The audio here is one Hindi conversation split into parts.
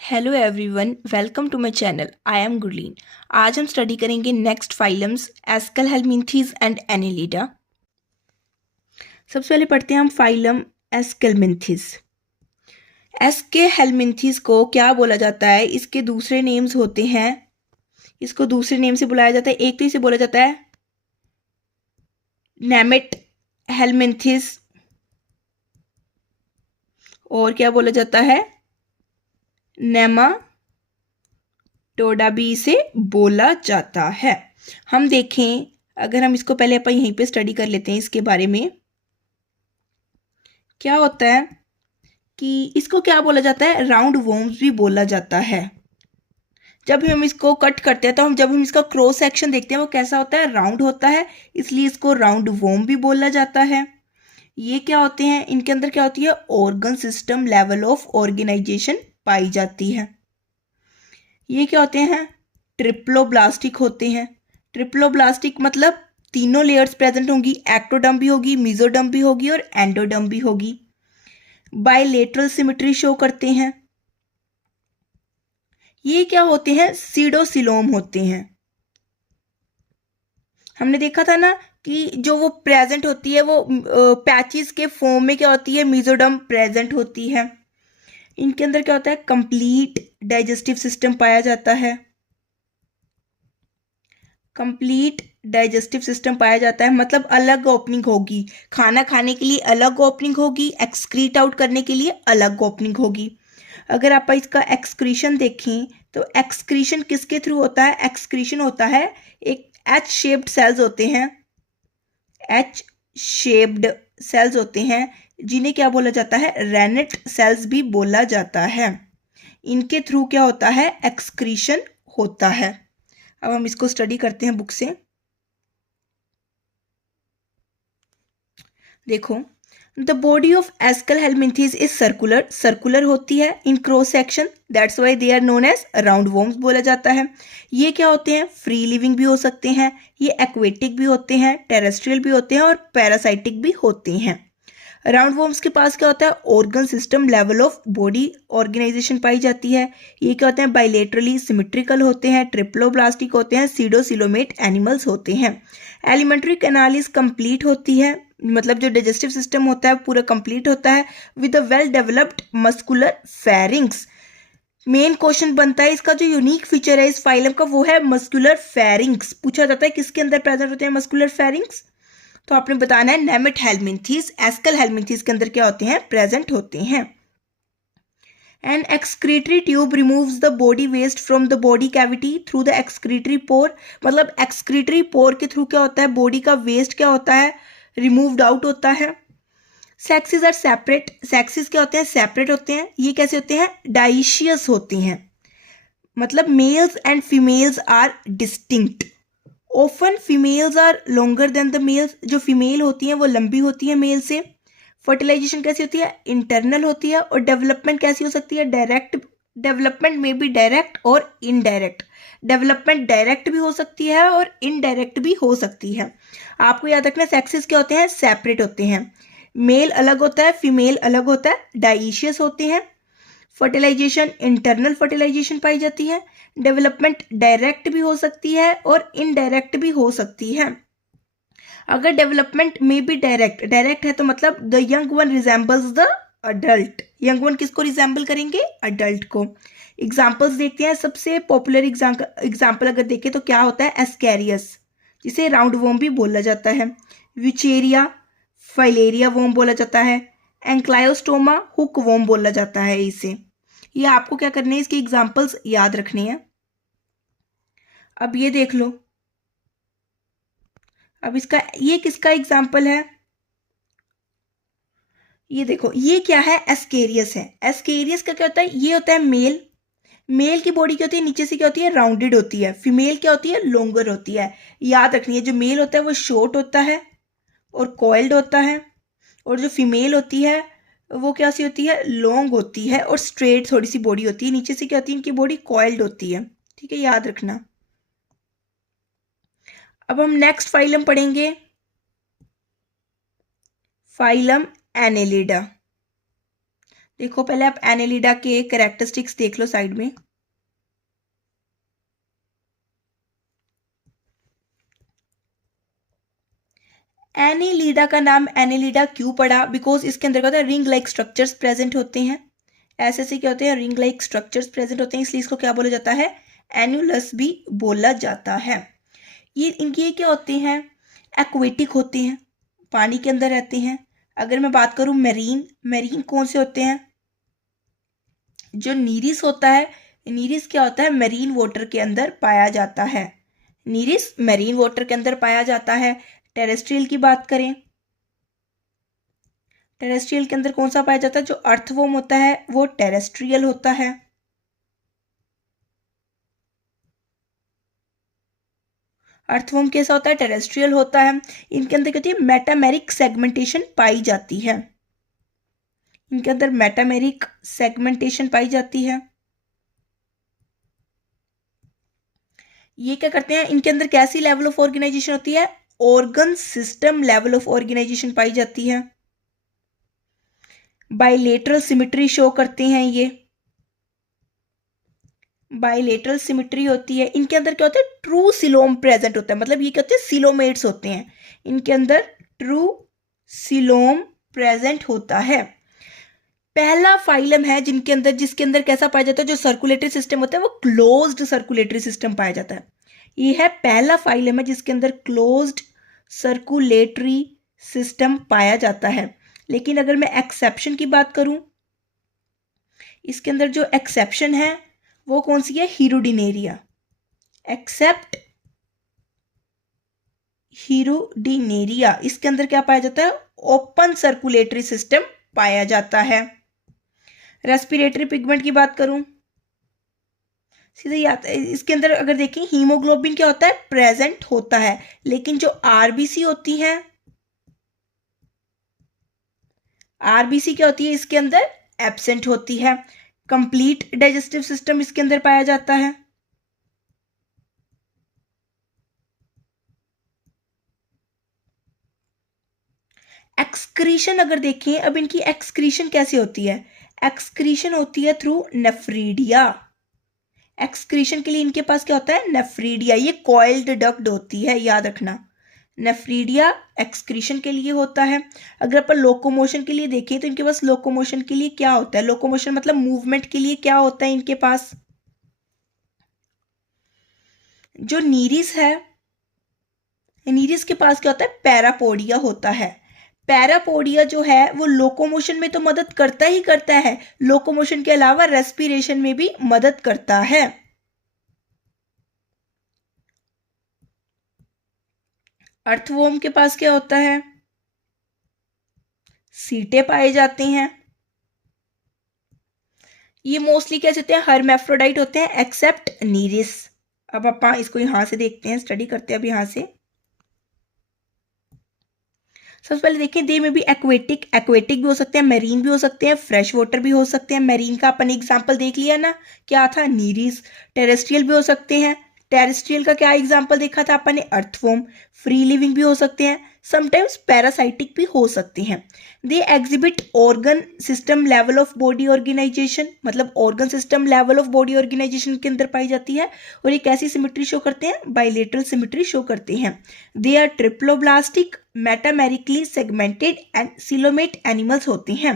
Hello everyone, welcome to my channel. I am Gurleen. आज हम स्टडी करेंगे next phylums Aschelminthes and Annelida. सबसे पहले पढ़ते हैं हम फाइलम एस्केलमिंथीज। एस्के हेलमिंथीज को क्या बोला जाता है? इसके दूसरे नेम्स होते हैं, इसको दूसरे नेम से बुलाया जाता है। एक तो इसे बोला जाता है नेमेट हेलमिंथीज, और क्या बोला जाता है? नेमाटोडा भी इसे बोला जाता है। हम देखें, अगर हम इसको पहले अपन यहीं पे स्टडी कर लेते हैं इसके बारे में। क्या होता है कि इसको क्या बोला जाता है? राउंड वॉर्म्स भी बोला जाता है। जब हम इसको कट करते हैं तो जब हम इसका क्रॉस सेक्शन देखते हैं वो कैसा होता है? राउंड होता है, इसलिए इसको राउंड वॉर्म भी बोला जाता है। ये क्या होते हैं? इनके अंदर क्या होती है? Organ system level of organisation पाई जाती है। ये क्या होते हैं? ट्रिप्लोब्लास्टिक होते हैं। ट्रिप्लोब्लास्टिक मतलब तीनों लेयर्स प्रेजेंट होंगी, एक्टोडर्म भी होगी, मेसोडर्म भी होगी और एंडोडर्म भी होगी। बायलेटरल सिमेट्री शो करते हैं। ये क्या होते हैं? सीडोसिलोम होते हैं। हमने देखा था ना कि जो वो प्रेजेंट होती है वो पैचेस के फॉर्म में क्या होती है? मेसोडर्म प्रेजेंट होती है। इनके अंदर क्या होता है? कंप्लीट डाइजेस्टिव सिस्टम पाया जाता है। कंप्लीट डाइजेस्टिव सिस्टम पाया जाता है मतलब अलग ओपनिंग होगी, खाना खाने के लिए अलग ओपनिंग होगी, एक्सक्रीट आउट करने के लिए अलग ओपनिंग होगी। अगर आप इसका एक्सक्रीशन देखें तो एक्सक्रीशन किसके थ्रू होता है? एक्सक्रीशन होता है, एक एच शेप्ड सेल्स होते हैं, एच शेप्ड सेल्स होते हैं जिन्हें क्या बोला जाता है? रेनेट सेल्स भी बोला जाता है। इनके थ्रू क्या होता है? एक्सक्रीशन होता है। अब हम इसको स्टडी करते हैं बुक से। देखो, the body of Aschelminthes is circular, circular होती है in cross section, that's why they are known as round worms बोला जाता है। ये क्या होते हैं? फ्री लिविंग भी हो सकते हैं, ये एक्वेटिक भी होते हैं, टेरेस्ट्रियल भी होते हैं और पैरासाइटिक भी होते हैं। राउंड वॉर्म्स के पास क्या होता है? Organ system level of body organisation पाई जाती है। ये क्या होते हैं? बायलेटरली सिमेट्रिकल होते हैं, ट्रिप्लोब्लास्टिक होते हैं, सीडोसिलोमेट एनिमल्स होते हैं। एलिमेंट्री कैनालिस कंप्लीट होती है, मतलब जो डाइजेस्टिव सिस्टम होता है पूरा कंप्लीट होता है with a well developed muscular pharynx. Main question बनता है इसका जो यूनिक फीचर है इस फाइलम का वो है मस्कुलर फेरिंग्स। पूछा जाता है किसके अंदर प्रेजेंट होते हैं मस्कुलर फेरिंग्स? तो आपने बताना है नेमेट हेलमिंथीज, एस्कल हेलमिंथीज के अंदर क्या होते हैं? प्रेजेंट होते हैं। An excretory tube removes the body waste from the body cavity through the excretory pore, मतलब excretory pore के थ्रू क्या होता है? बॉडी का वेस्ट क्या होता है? रिमूव्ड आउट होता है। सेक्सेस आर सेपरेट, सेक्सेस क्या होते हैं? सेपरेट होते हैं। ये कैसे होते हैं? डाइशियस होती हैं, मतलब males and females are distinct. Often females are longer than the males, जो फीमेल होती हैं वो लंबी होती हैं मेल से। फर्टिलाइजेशन कैसी होती है? इंटरनल होती है। और डेवलपमेंट कैसी हो सकती है? डायरेक्ट। डेवलपमेंट में भी डायरेक्ट और इनडायरेक्ट। डेवलपमेंट डायरेक्ट भी हो सकती है और इनडायरेक्ट भी हो सकती है। आपको याद रखना सेक्सेस क्या होते हैं? सेपरेट होते हैं। मेल अलग होता है, फीमेल अलग होता है, डाइशियस होते हैं। फर्टिलाइजेशन इंटरनल फर्टिलाइजेशन पाई जाती है। डेवलपमेंट डायरेक्ट भी हो सकती है और इनडायरेक्ट भी हो सकती है। अगर डेवलपमेंट में भी डायरेक्ट, डायरेक्ट है तो मतलब the young one resembles the adult. Young one किसको रिजेंबल करेंगे? अडल्ट को। एग्जाम्पल्स देखते हैं। सबसे पॉपुलर एग्जाम्पल अगर देखें तो क्या होता है? एस्कैरियस, जिसे राउंड वॉर्म भी बोला जाता है। विचेरिया फाइलेरिया वॉर्म बोला जाता है। एंक्लायोस्टोमा हुक वॉर्म बोला जाता है इसे। ये आपको क्या करने हैं? इसके एग्जाम्पल्स याद रखने हैं। अब ये देख लो, अब इसका ये किसका एग्जाम्पल है? ये देखो, ये क्या है? एस्केरियस है। एस्केरियस का क्या होता है? ये होता है मेल। मेल की बॉडी क्या होती है? नीचे से क्या होती है? राउंडेड होती है। फीमेल क्या होती है? लॉन्गर होती है। याद रखनी है, जो मेल होता है वो शॉर्ट होता है और कॉइल्ड होता है, और जो फीमेल होती है वो क्या सी होती है? लॉन्ग होती है और स्ट्रेट थोड़ी सी बॉडी होती है। नीचे से क्या होती है? इनकी बॉडी कॉइल्ड होती है। ठीक है, याद रखना। अब हम नेक्स्ट फाइलम पढ़ेंगे, फाइलम एनेलिडा। देखो पहले आप एनेलिडा के कैरेक्टरिस्टिक्स देख लो साइड में। एनेलिडा का नाम एनेलिडा क्यों पड़ा? बिकॉज इसके अंदर क्या होता है, रिंग लाइक स्ट्रक्चर्स प्रेजेंट होते हैं। ऐसे ऐसे क्या होते हैं, रिंग लाइक स्ट्रक्चर्स प्रेजेंट होते हैं, इसलिए इसको क्या बोला जाता है, एन्युलस भी बोला जाता है। ये इनके ये क्या होते हैं, एक्वेटिक होते हैं, पानी के अंदर रहते हैं। अगर मैं बात करूं मेरीन, मेरीन कौन से होते हैं, जो नीरिस होता है, नीरिस क्या होता है, मेरीन वाटर के अंदर पाया जाता है। नीरिस मेरीन वाटर के अंदर पाया जाता है। टेरेस्ट्रियल की बात करें, टेरेस्ट्रियल के अंदर कौन सा पाया जाता है, जो अर्थवॉर्म होता है वो टेरेस्ट्रियल होता है। अर्थवॉर्म कैसा होता है, टेरेस्ट्रियल होता है। इनके अंदर कहती है मेटामेरिक सेगमेंटेशन पाई जाती है, इनके अंदर मेटामेरिक सेगमेंटेशन पाई जाती है। ये क्या करते हैं, इनके अंदर कैसी लेवल ऑफ ऑर्गेनाइजेशन होती है, organ system level of organisation पाई जाती है। बाइलेटरल सिमेट्री शो करते हैं ये, बाइलेटरल सिमेट्री होती है। इनके अंदर क्या होता है, ट्रू सिलोम प्रेजेंट होता है, मतलब ये क्या होते हैं, सिलोमेट्स होते हैं। इनके अंदर ट्रू सिलोम प्रेजेंट होता है। पहला फाइलम है जिनके अंदर, जिसके अंदर कैसा पाया जाता है, जो सर्कुलेटरी सिस्टम होता है वो क्लोज्ड सर्कुलेटरी सिस्टम पाया जाता है। ये है पहला फाइलम है जिसके अंदर क्लोज्ड सर्कुलेटरी सिस्टम पाया जाता है। लेकिन अगर मैं एक्सेप्शन की बात करूं, इसके अंदर जो एक्सेप्शन है वो कौन सी है, हीरोडिनेरिया। एक्सेप्ट हीरोडिनेरिया, इसके अंदर क्या पाया जाता है, ओपन सर्कुलेटरी सिस्टम पाया जाता है। रेस्पिरेटरी पिगमेंट की बात करूं, सीधे याद, इसके अंदर अगर देखें हीमोग्लोबिन क्या होता है, प्रेजेंट होता है, लेकिन जो आरबीसी होती है, आरबीसी क्या होती है, इसके अंदर एब्सेंट होती है। कंप्लीट डाइजेस्टिव सिस्टम इसके अंदर पाया जाता है। एक्सक्रीशन अगर देखें, अब इनकी एक्सक्रीशन कैसे होती है, एक्सक्रीशन होती है थ्रू नेफ्रीडिया। एक्सक्रीशन के लिए इनके पास क्या होता है, नेफ्रीडिया, ये कॉइल्ड डक्ट होती है, याद रखना। नेफ्रीडिया एक्सक्रीशन के लिए होता है। अगर अपन लोकोमोशन के लिए देखें तो इनके पास लोकोमोशन के लिए क्या होता है, लोकोमोशन मतलब मूवमेंट के लिए क्या होता है इनके पास, जो नीरिस है, नीरिस के पास क्या होता है, पैरापोडिया होता है। पैरापोडिया जो है वो लोकोमोशन में तो मदद करता ही करता है, लोकोमोशन के अलावा रेस्पिरेशन में भी मदद करता है। अर्थवॉर्म के पास क्या होता है, सीटे पाए जाते हैं। ये मोस्टली क्या होते हैं, हर्मेफ्रोडाइट होते हैं एक्सेप्ट नीरिस। अब अपन इसको यहां से देखते हैं, स्टडी करते हैं अब यहां से। सबसे पहले देखें, दे में भी एक्वेटिक, एक्वेटिक भी हो सकते हैं, मेरीन भी हो सकते हैं, फ्रेश वाटर भी हो सकते हैं। मेरीन का अपन एग्जांपल देख लिया ना, क्या था, नीरिस। टेरेस्ट्रियल भी हो सकते हैं, टेरेस्ट्रियल का क्या एग्जांपल देखा था अपन ने, अर्थवॉर्म। फ्री लिविंग भी हो सकते हैं, समटाइम्स पैरासाइटिक भी हो सकते हैं। They exhibit organ system level of body organisation, मतलब organ system level of body organisation के अंदर पाई जाती है। और ये कैसी सिमेट्री शो करते हैं, बाइलेटरल सिमेट्री शो करते हैं। They are triploblastic, metamerically segmented and coelomate animals होते हैं।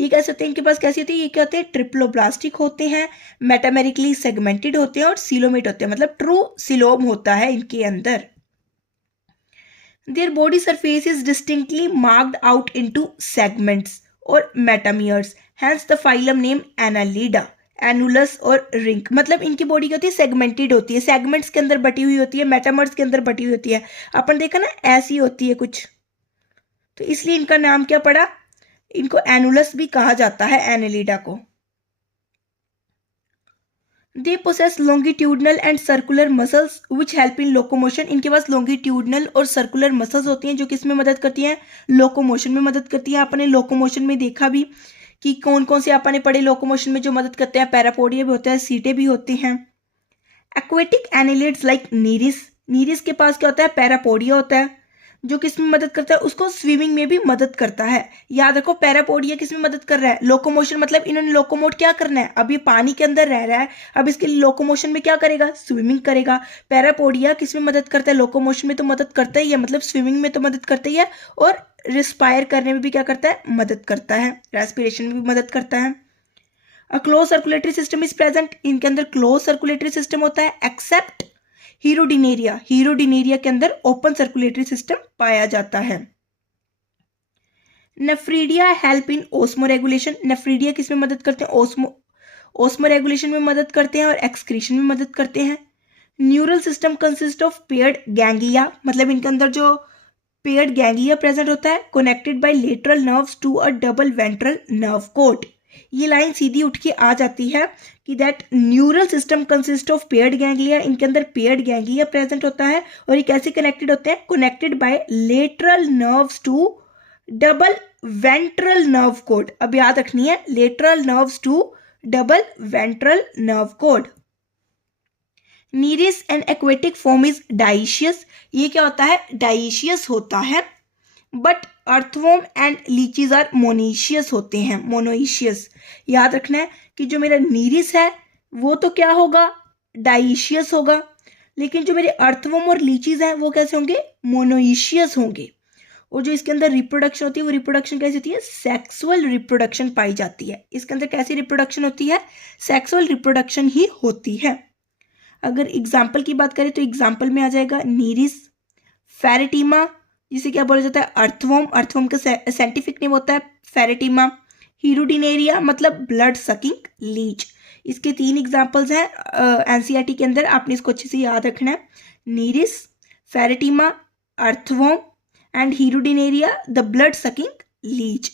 ये कैसे होते हैं, इनके पास कैसी होती है, ये क्या होते हैं, ट्रिप्लोब्लास्टिक होते हैं, मेटामेरिकली सेगमेंटेड होते हैं और सिलोमेट होते हैं, मतलब ट्रू सिलोम होता है इनके अंदर। Their body surface is distinctly marked out into segments or metameres, hence the phylum name Annelida, annulus और रिंक। मतलब इनकी बॉडी क्या होती है, सेगमेंटेड होती है, सेगमेंट्स के अंदर बटी हुई होती है, मेटामर्स के अंदर बटी हुई होती है। अपन देखा ना, ऐसी होती है कुछ, तो इसलिए इनका नाम क्या पड़ा, इनको एनुलस भी कहा जाता है, एनेलिडा को। They possess longitudinal and circular muscles which help in locomotion. इनके पास लॉन्गिट्यूडनल और सर्कुलर मसल्स होती हैं जो किस में मदद करती हैं, लोकोमोशन में मदद करती हैं। आपने लोकोमोशन में देखा भी कि कौन कौन से आपने पढ़े लोकोमोशन में जो मदद करते हैं, पैरापोडिया भी होता है, सीटे भी होते हैं। एक्वेटिक एनिलिड्स लाइक नीरिस, नीरिस के पास क्या होता है, पैरापोडिया होता है। जो किस में मदद करता है, उसको स्विमिंग में भी मदद करता है। याद रखो पैरापोडिया किस में मदद कर रहा है, लोकोमोशन, मतलब इन्होंने लोकोमोट क्या करना है, अब ये पानी के अंदर रह रहा है, अब इसके लिए लोकोमोशन में क्या करेगा, स्विमिंग करेगा। पैरापोडिया किस में मदद करता है, लोकोमोशन में तो मदद करता ही है, मतलब स्विमिंग में तो मदद करता ही है, और रिस्पायर करने में भी क्या करता है, मदद करता है, रेस्पिरेशन में भी मदद करता है। A close circulatory system is present, इनके अंदर क्लोज सर्कुलेटरी सिस्टम होता है, एक्सेप्ट हीरोडिनेरिया, हीरोडिनेरिया के अंदर ओपन सर्कुलेटरी सिस्टम पाया जाता है। Nephridia help in osmo regulation, nephridia किस में मदद करते हैं, ओस्मो रेगुलेशन में मदद करते हैं और एक्सक्रीशन में मदद करते हैं। Neural system consist of paired ganglia, मतलब इनके अंदर जो पेयर्ड गैंग्लिया प्रेजेंट होता है, connected by lateral nerves to a double ventral nerve cord. ये लाइन सीधी उठ के आ जाती है कि that neural system consist of paired ganglia, इनके अंदर पेयर्ड गैंग्लिया प्रेजेंट होता है और ये कैसे कनेक्टेड होते हैं, connected by lateral nerves to double ventral nerve cord. अब याद रखनी है, lateral nerves to double ventral nerve cord. Nereis and aquatic form is dioecious, ये क्या होता है, डाइशियस होता है, but earthworm and leeches are monoecious होते हैं, मोनोइशियस। याद रखना है कि जो मेरा नीरिस है वो तो क्या होगा, डाइशियस होगा, लेकिन जो मेरे अर्थवॉर्म और लीचीज हैं वो कैसे होंगे, मोनोइशियस होंगे। और जो इसके अंदर रिप्रोडक्शन होती है वो रिप्रोडक्शन कैसी होती है, सेक्सुअल रिप्रोडक्शन पाई जाती है। इसके अंदर कैसी रिप्रोडक्शन होती है, सेक्सुअल रिप्रोडक्शन ही होती है। अगर एग्जाम्पल की बात करें तो एग्जाम्पल में आ जाएगा नीरिस, फेरेटिमा जिसे क्या बोला जाता है, अर्थवॉर्म, अर्थवॉर्म का साइंटिफिक नेम होता है फेरेटिमा। हीरोडिनेरिया मतलब ब्लड सकिंग लीच। इसके 3 एग्जाम्पल्स हैं एनसीईआरटी के अंदर, आपने इसको अच्छे से याद रखना है, Nereis, Pheretima, earthworm and Hirudinaria the blood sucking leech.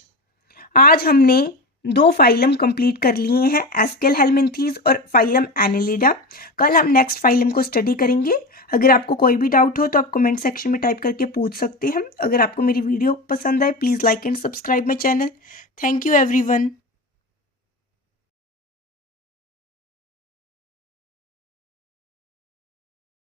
आज हमने 2 फाइलम कंप्लीट कर लिए हैं, एस्केल हेलमिंथीज और फाइलम एनेलिडा। कल हम नेक्स्ट फाइलम को स्टडी करेंगे। अगर आपको कोई भी डाउट हो तो आप कमेंट सेक्शन में टाइप करके पूछ सकते हैं। अगर आपको मेरी वीडियो पसंद आए please like and subscribe my channel. Thank you everyone.